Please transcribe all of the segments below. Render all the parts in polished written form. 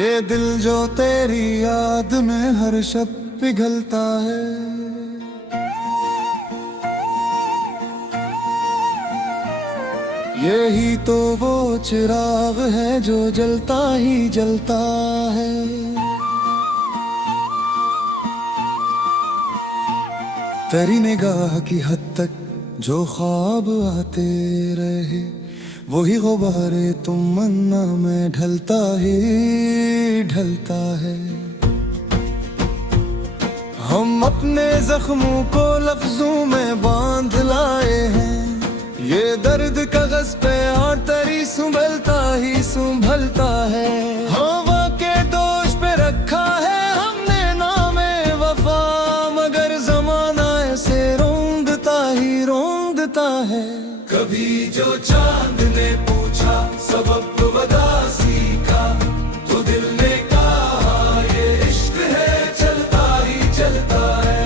ये दिल जो तेरी याद में हर शब पिघलता है, यही तो वो चिराग है जो जलता ही जलता है। तेरी निगाह की हद तक जो ख्वाब आते रहे, वही गुब्बारे तुम मन्ना में ढलता ही ढलता है। हम अपने जख्मों को लफ्जों में बांध लाए हैं, ये दर्द कागज पे और तरी संभलता ही संभलता है। हवा के दोष पे रखा है हमने नामे वफा, मगर जमाना ऐसे रोंदता ही रोंदता है। कभी जो चांद ने पूछा सबब उदासी का, तो दिल ने कहा ये इश्क है चलता ही चलता है।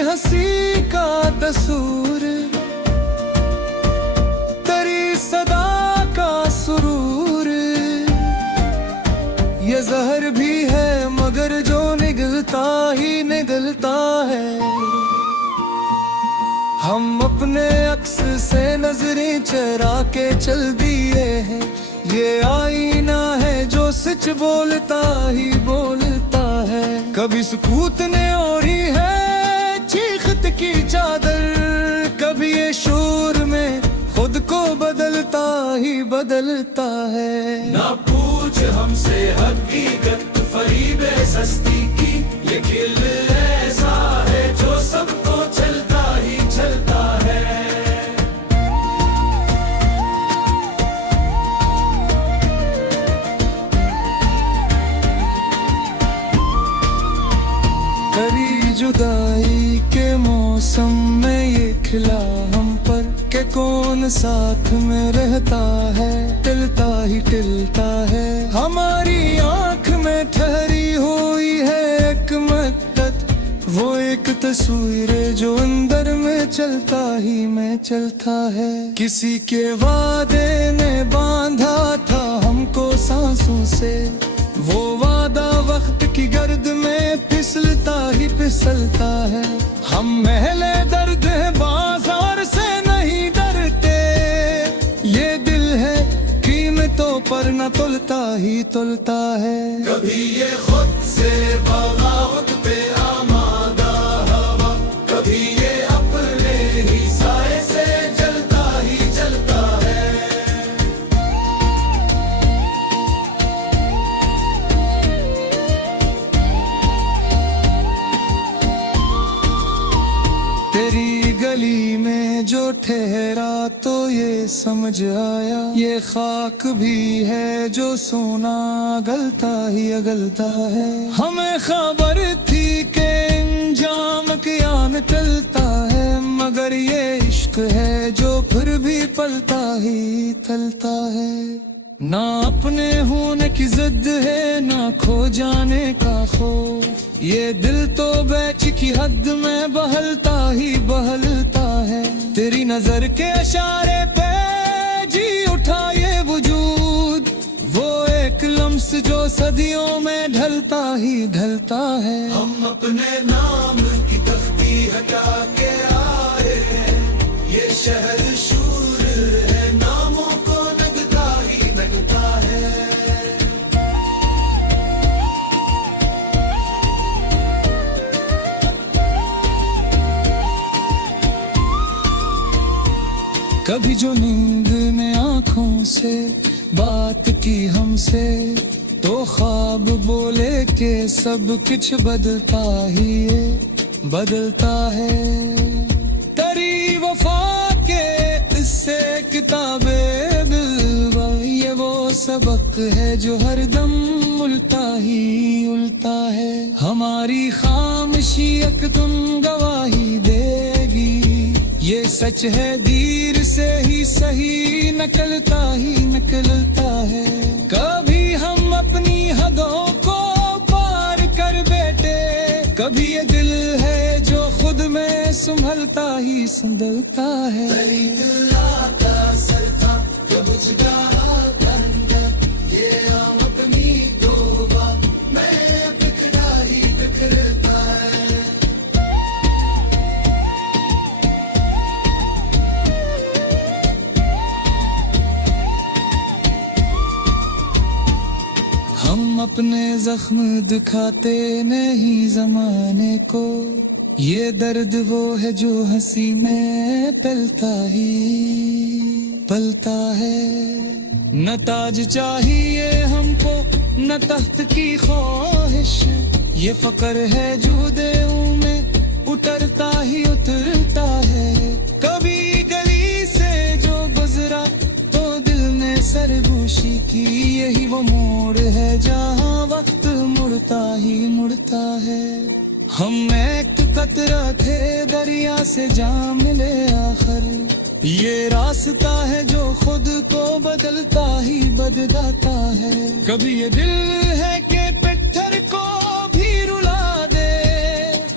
हंसी का तसूर, तेरी सदा का सुरूर, ये जहर भी है मगर जो निगलता ही निगलता है। हम अपने अक्स से नजरें चरा के चल दिए हैं, ये आईना है जो सच बोलता ही बोलता है। कभी सुकूत ने ओढ़ी है चीखत की चादर, कभी ये शोर में खुद को बदलता ही बदलता है। ना पूछ हमसे हकीकत फरीबे सस्ती की, ये खिल ऐसा है जो सबको चलता ही चलता है। तेरी जुदाई के मौसम में ये खिला हम पर के कौन साथ में रहता है, टिलता ही टिलता है। हमारी आंख में ठहरी हुई है एक मद्दत, वो एक तस्वीर जो अंदर में चलता ही में चलता है। किसी के वादे ने बांधा था हमको सांसों से, वो वादा वक्त की गर्द में फिसलता ही फिसलता है। हम महले दर्द है बाजार से नहीं डरते, ये दिल है कीमतों पर न तुलता ही तुलता है। कभी ये खुद से बगावत पे आमादा हवा, कभी ये अपने ही साए से जलता ही जलता है। तेरी गली में जो ठहरा तो ये समझ आया, ये खाक भी है जो सोना गलता ही अगलता है। हमें खबर थी कि इंजाम कियान चलता है, मगर ये इश्क है जो फिर भी पलता ही तलता है। ना अपने होने की जिद है ना खो जाने का खौफ, ये दिल तो बेच की हद में बहलता ही बहलता है। तेरी नजर के इशारे पे जी उठा ये वजूद, वो एक लम्स जो सदियों में ढलता ही ढलता है। हम अपने नाम की तख्ती हटा के आए हैं, ये शहर शूर है नामों को नगता ही नगता है। कभी जो नींद में आँखों से बात की हमसे, तो ख्वाब बोले के सब कुछ बदलता ही है बदलता है। तेरी वफा के इससे किताबे दिलवा, ये वो सबक है जो हर दम उल्टा ही उल्टा है। हमारी खामोशी एकदम गवाही देगी, ये सच है दीर से ही सही निकलता ही निकलता है। कभी हम अपनी हदों को पार कर बैठे, कभी ही संभलता है। हम अपने जख्म दिखाते नहीं जमाने को, ये दर्द वो है जो हंसी में पलता ही पलता है। न ताज चाहिए हमको न तख्त की ख्वाहिश, ये फकर है जो देऊं में उतरता ही उतरता है। कभी गली से जो गुजरा तो दिल ने सरगोशी की, यही वो मोड़ है जहाँ वक्त मुड़ता ही मुड़ता है। हम एक कतरा थे दरिया से जा मिले आखिर, ये रास्ता है जो खुद को बदलता ही बदलाता है। कभी ये दिल है कि पत्थर को भी रुला दे,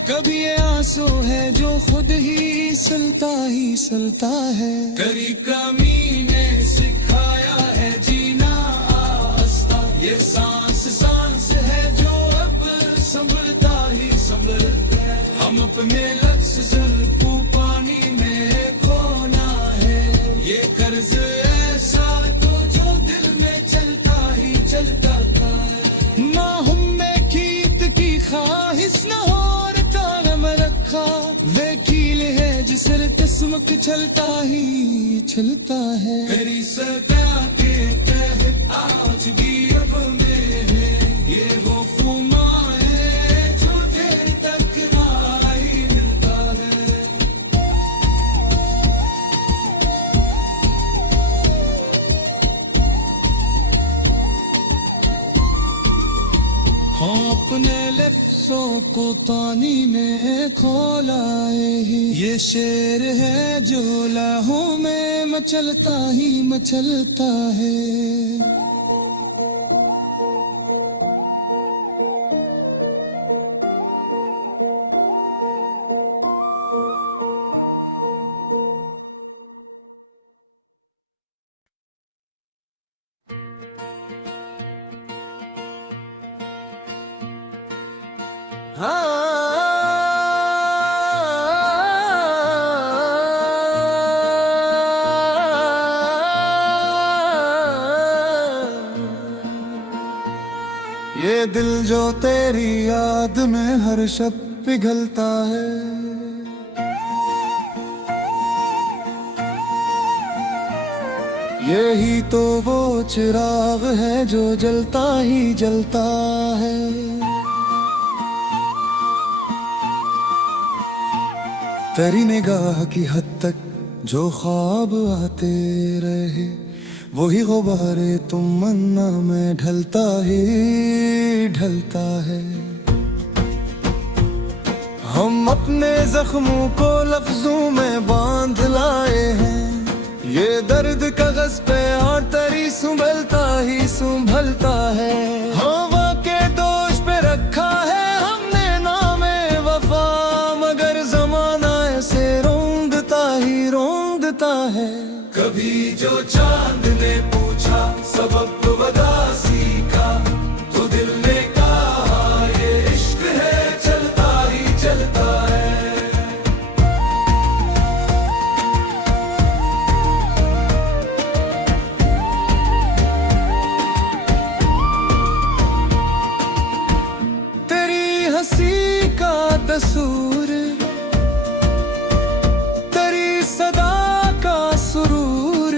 कभी ये आंसू है जो खुद ही सलता है। करी कमी ने सिखाया है जीना आस्था, ये सांस सांस है जो अब संभलता ही संभलता है। हम अपने लक्ष्य को पानी में खोना है, ये कर्ज ऐसा तो जो दिल में चलता ही चलता है। ना हमें कीत की ख्वाहिश न और तारम रखा, वे कील है जिसर किस्मत चलता ही चलता है। करी सका के तहत आज भी अब में है, ये वो फुमा है जो देर तक ना ही मिलता है। हाँ अपने लफ्ज़ों को तानी में खोलाए ही, ये शेर है जो लाहों में मचलता ही मचलता है। ये दिल जो तेरी याद में हर शब पिघलता है, यही तो वो चिराग है जो जलता ही जलता है। तेरी निगाह की हद तक जो ख्वाब आते रहे, वही गुब्बारे तुम मन्ना में ढलता ही ढलता है। हम अपने जख्मों को लफ्जों में बांध लाए हैं, ये दर्द कागज पे और तरी संभलता ही संभलता है। हवा के दोष पे रखा है हमने नामे वफा, मगर जमाना ऐसे रोंदता ही रोंदता है। कभी जो चांद ने पूछा सबब वदासी का, तो दिल ने कहा ये इश्क है चलता ही चलता है। तेरी हंसी का कसूर, तेरी सदा का सुरूर,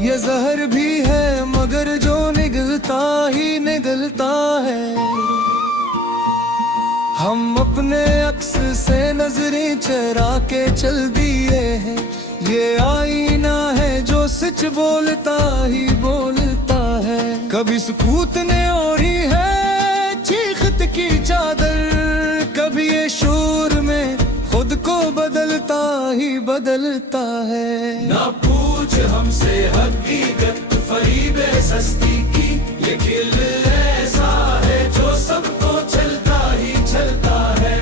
ये जहर भी है मगर जो निगलता ही निगलता है। हम अपने अक्स से नजरें चरा के चल दिए हैं, ये आईना है जो सच बोलता ही बोलता है। कभी सुकूत ने ओढ़ी है चीखत की चादर, कभी ये शोर में खुद को बदलता ही बदलता है। ना पूछ हमसे हकीकत फरीबे सस्ती की, ये खिल ऐसा है जो सबको चलता ही चलता है।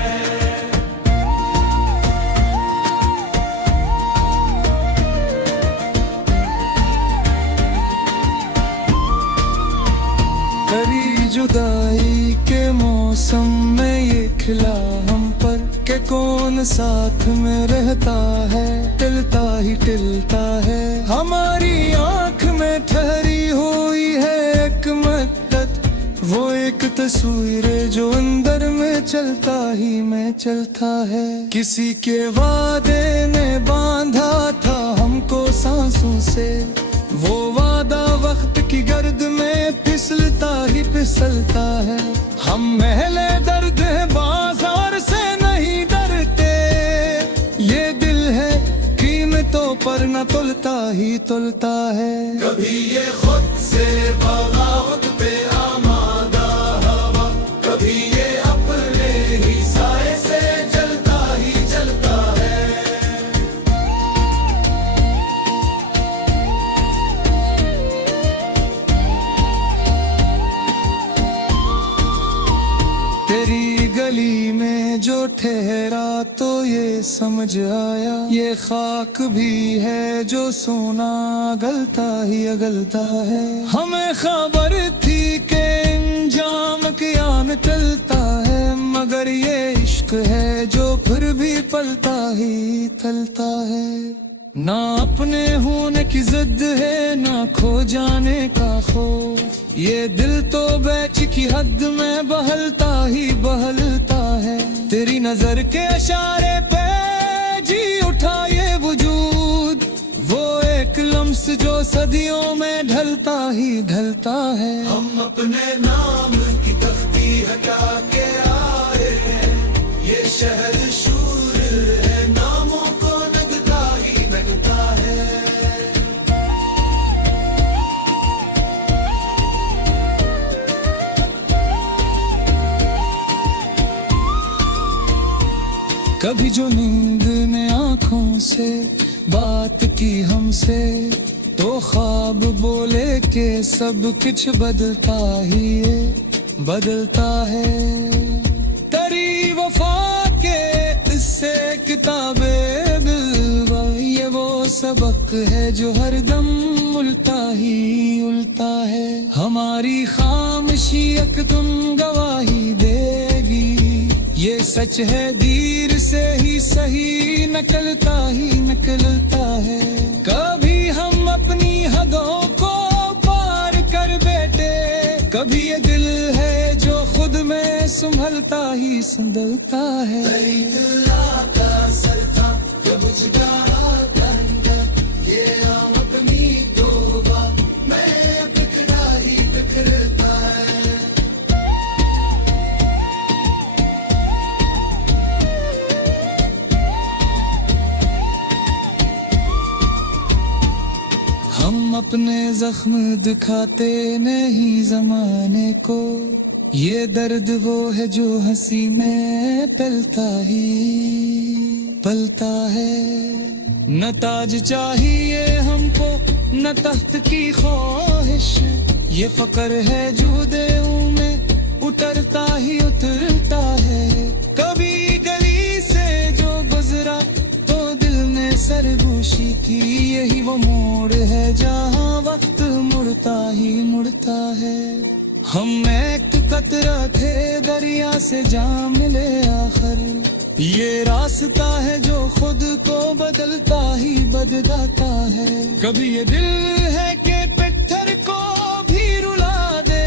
करी जुदाई के मौसम में ये खिला हम पर के कौन साथ में रहता है, टिलता ही टिलता है। हमारी आंख में ठहरी हुई है एक मद्दत, वो एक तस्वीर जो अंदर में चलता ही में चलता है। किसी के वादे ने बांधा था हमको सांसों से, वो वादा वक्त की गर्द में फिसलता ही फिसलता है। हम महले दर्द है बाजार से नहीं डरते, ये दिल है कीमतों पर न तुलता ही तुलता है। कभी ये खुद से बगावत पे आमादा हवा, कभी ये अपने ही साए से जलता ही जलता है। तेरी गली में जो ठहरा तो ये समझ आया, ये खाक भी है जो सोना गलता ही अगलता है। हमें खबर थी कि इंजाम कियान चलता है, मगर ये इश्क है जो फिर भी पलता ही थलता है। ना अपने होने की जिद है ना खो जाने का खौफ, ये दिल तो बेच की हद में बहलता ही बहलता है। तेरी नजर के इशारे पे जी उठा ये वजूद, वो एक लम्स जो सदियों में ढलता ही ढलता है। हम अपने नाम की तख्ती हटा के आए हैं, ये शहर शूर है, नामों को नगता ही नगता है। कभी जो नींद ने आँखों से बात की हमसे, तो ख्वाब बोले कि सब कुछ बदलता ही है, बदलता है। तेरी वफा के इससे किताबे दिलवा, ये वो सबक है जो हर दम उल्टा ही उल्टा है। हमारी खामोशी एक तुम गवाही देगी, ये सच है दीर से ही सही निकलता ही निकलता है। कभी हम अपनी हदों को पार कर बैठे, कभी ये दिल है जो खुद में संभलता ही संभलता है। अल्लाह का सर था जब बुझगा ये हम अपनी तौबा मैं बिखरा ही बिखरता है। हम अपने जख्म दिखाते नहीं जमाने को, ये दर्द वो है जो हंसी में पलता ही पलता है। न ताज चाहिए हमको न तख्त की ख्वाहिश, ये फकर है जो देहूं में उतरता ही उतरता है। कभी गली से जो गुजरा तो दिल ने सरगोशी की, यही वो मोड़ है जहाँ वक्त मुड़ता ही मुड़ता है। हम एक कतरा थे दरिया से जा मिले आखिर, ये रास्ता है जो खुद को बदलता ही बदलाता है। कभी ये दिल है कि पत्थर को भी रुला दे,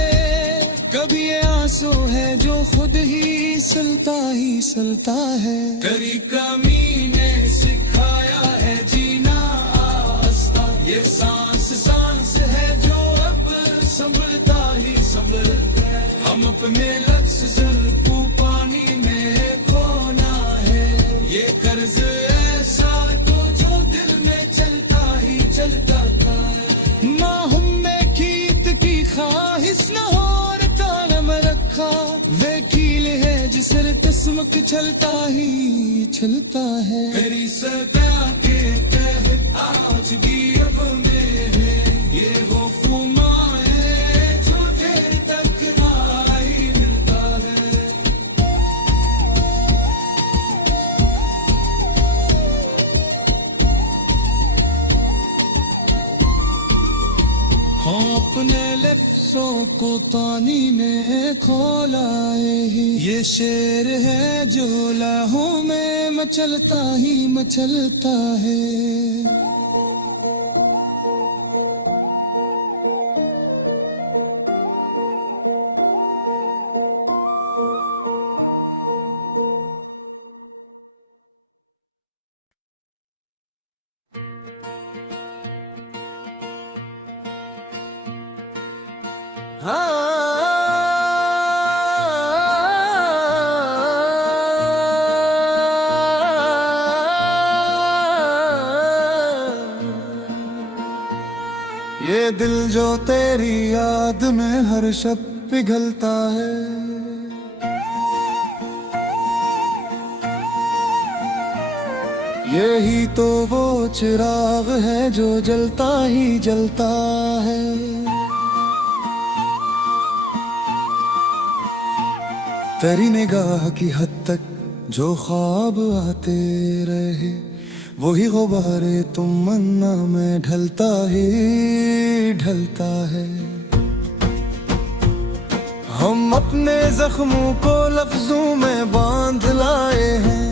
कभी ये आंसू है जो खुद ही सुलता ही सुलता है। तेरी कमी ने सिखाया है जीना आस्था, ये सांस सांस है जो अब संभलता ही संभलता है। हम अपने लक्ष्य सर को पानी में खोना है, ये कर्ज ऐसा तो जो दिल में चलता ही चलता है। ना हमें खीत की ख्वाहिश न और तालम रखा, वे कील है जिसर किस्मत चलता ही चलता है। तेरी सदा के तहत आज भी अब मेरे ये वो फुमा है जो देर तक ना ही मिलता है। हाँ अपने लफ्ज़ों को पानी में खौलाए ही, ये शेर है जो लहू में मचलता ही मचलता है। ये दिल जो तेरी याद में हर शब पिघलता है, यही तो वो चिराग है जो जलता ही जलता है। तेरी निगाह की हद तक जो ख्वाब आते रहे, वही गुब्बारे तुम मन्ना में ढलता ही ढलता है। हम अपने जख्मों को लफ्जों में बांध लाए हैं,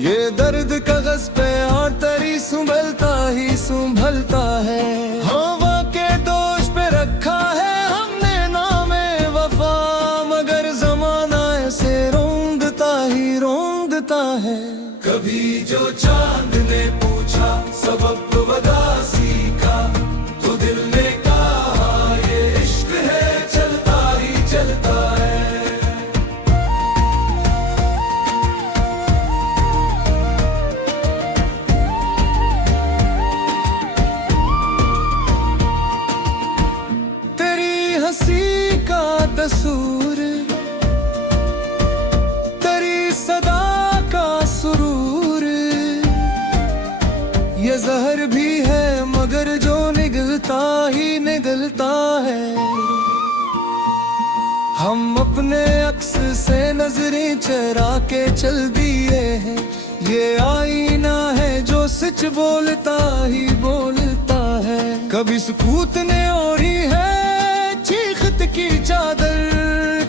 ये दर्द कागज पे और तरी संभलता ही संभलता है। हवा के दोष पे रखा है हमने नामे वफा, मगर जमाना ऐसे रोंदता ही रोंदता है। कभी जो चांद ने पूछा सबब वदासी का, तो दिल ने कहा ये इश्क है चलता ही चलता है। तेरी हंसी का तसूर, तेरी सदा का सुरूर, ये जहर भी है मगर जो निगलता ही निगलता है। हम अपने अक्स से नजरें चरा के चल दिए हैं, ये आईना है जो सच बोलता ही बोलता है। कभी सुकूत ने ओढ़ी है चीखत की चादर,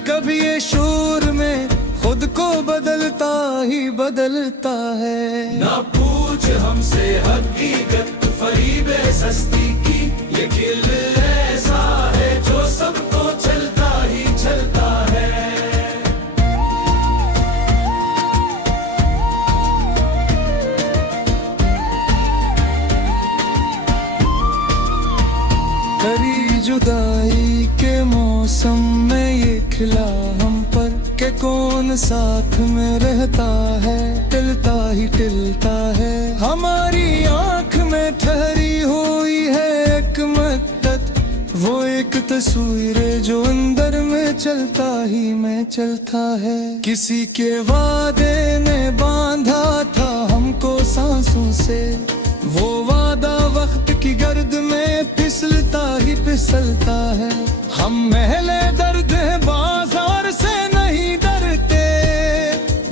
कभी ये शोर में खुद को बदलता ही बदलता है। ना पूछ हमसे हकीकत फरीबे सस्ती की, ये खिल ऐसा है जो सबको चलता ही चलता है। तेरी जुदाई के मौसम में ये खिला हम पर के कौन साथ में रहता है, टिलता ही टिलता है। हमारी आंख में ठहरी हुई है एक मद्दत, वो एक तस्वीर जो अंदर में चलता ही में चलता है। किसी के वादे ने बांधा था हमको सांसों से, वो वादा वक्त की गर्द में फिसलता ही फिसलता है। हम महले दर्द है बाजार से नहीं डरते,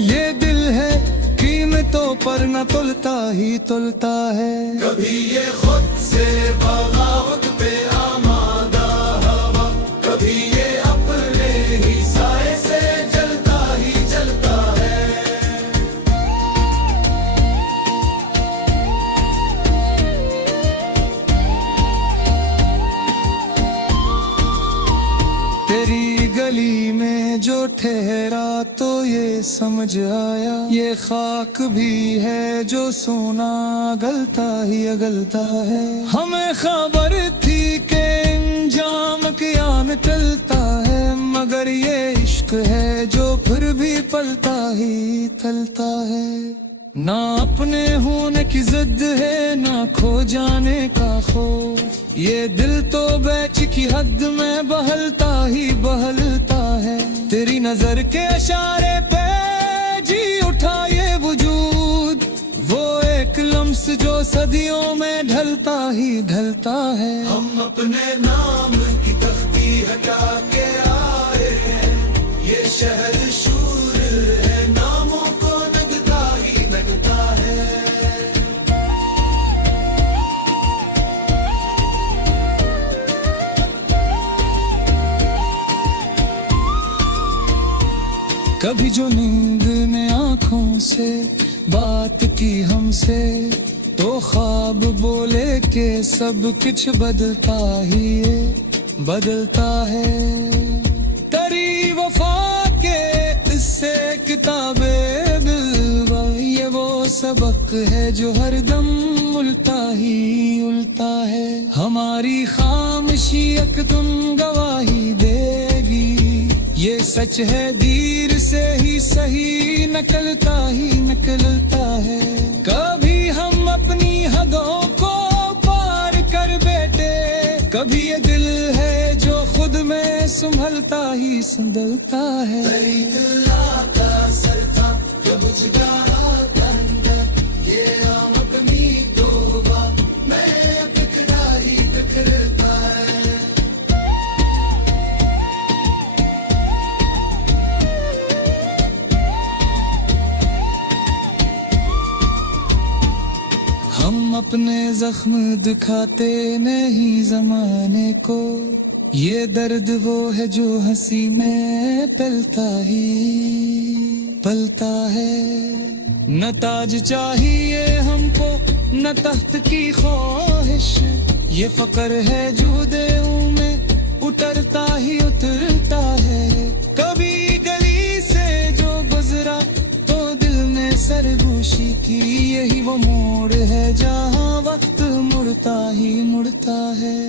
ये दिल है कीमतों पर न तुलता ही तुलता है। कभी ये खुद से बगावत पे आमादा हवा, कभी ये अपने ही साए से जलता ही जलता है। तेरी गली में जो ठहरा तो ये समझ आया, ये खाक भी है जो सोना गलता ही अगलता है। हमें खबर थी कि इंजाम कियाम टलता है, मगर ये इश्क है जो फिर भी पलता ही थलता है। ना अपने होने की जिद है ना खो जाने का खौफ, ये दिल तो बेच की हद में बहलता ही बहलता है। तेरी नजर के इशारे पे जी उठा ये वजूद, वो एक लम्स जो सदियों में ढलता ही ढलता है। हम अपने नाम की तख्ती हटा के आए हैं, ये शहर शूर है नामों को नगता ही नगता है। कभी जो नींद ने आंखों से बात की हमसे, तो ख्वाब बोले के सब कुछ बदलता ही है, बदलता है। तेरी वफा के इससे किताबे दिलवा, ये वो सबक है जो हरदम उल्टा ही उल्टा है। हमारी खामोशी एक तुम गवाही देगी, ये सच है दीर से ही सही निकलता ही निकलता है। कभी हम अपनी हदों को पार कर बैठे, कभी ये दिल है जो खुद में संभलता ही संभलता है। तेरी दिल का सर था ये बुझ गया अंदर, ये आम अपनी तौबा मैं बिखरा ही बिखरता है। हम अपने जख्म दिखाते नहीं जमाने को, ये दर्द वो है जो हंसी में पलता ही पलता है। न ताज चाहिए हमको न तख्त की ख्वाहिश, ये फकर है जो देहूं में उतरता ही उतरता है। कभी गली से जो गुजरा तो दिल ने सरगोशी की, यही वो मोड़ है जहाँ वक्त मुड़ता ही मुड़ता है।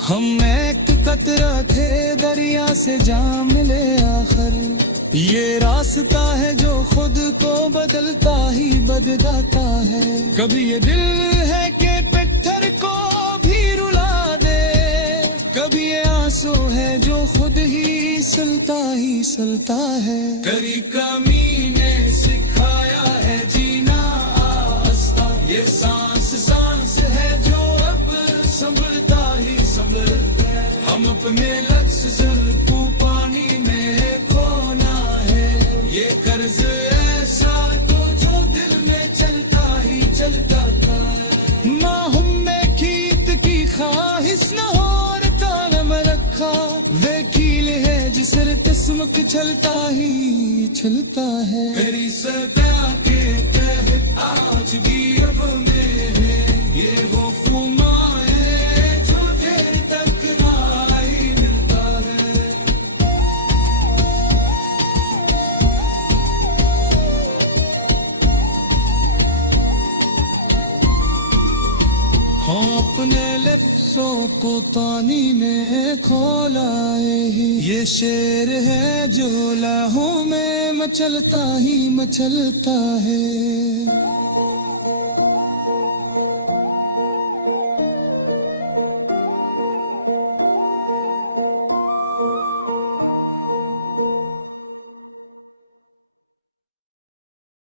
हम एक कतरा थे दरिया से जा मिले आखिर, ये रास्ता है जो खुद को बदलता ही बदलाता है। कभी ये दिल है कि पत्थर को भी रुला दे, कभी ये आंसू है जो खुद ही सुलता ही सुलता है। तेरी कमी ने सिखाया है जीना आस्ता, ये सांस सांस है जो अब संभलता ही संभलता है। हम अपने लक्ष्य से को पानी में खोना है, ये कर्ज ऐसा तो जो दिल में चलता ही चलता है। ना हमने कीत की ख्वाहिश न और तान में रखा, वकील है जिसर किस्मत चलता ही चलता है। तेरी सदा के तहत आज भी अब में है, ये वो फुमा है जो देर तक ना ही मिलता है। हाँ अपने लफ्ज़ों को पानी में खोला है, ये शेर है जो लहू में मचलता ही मचलता है।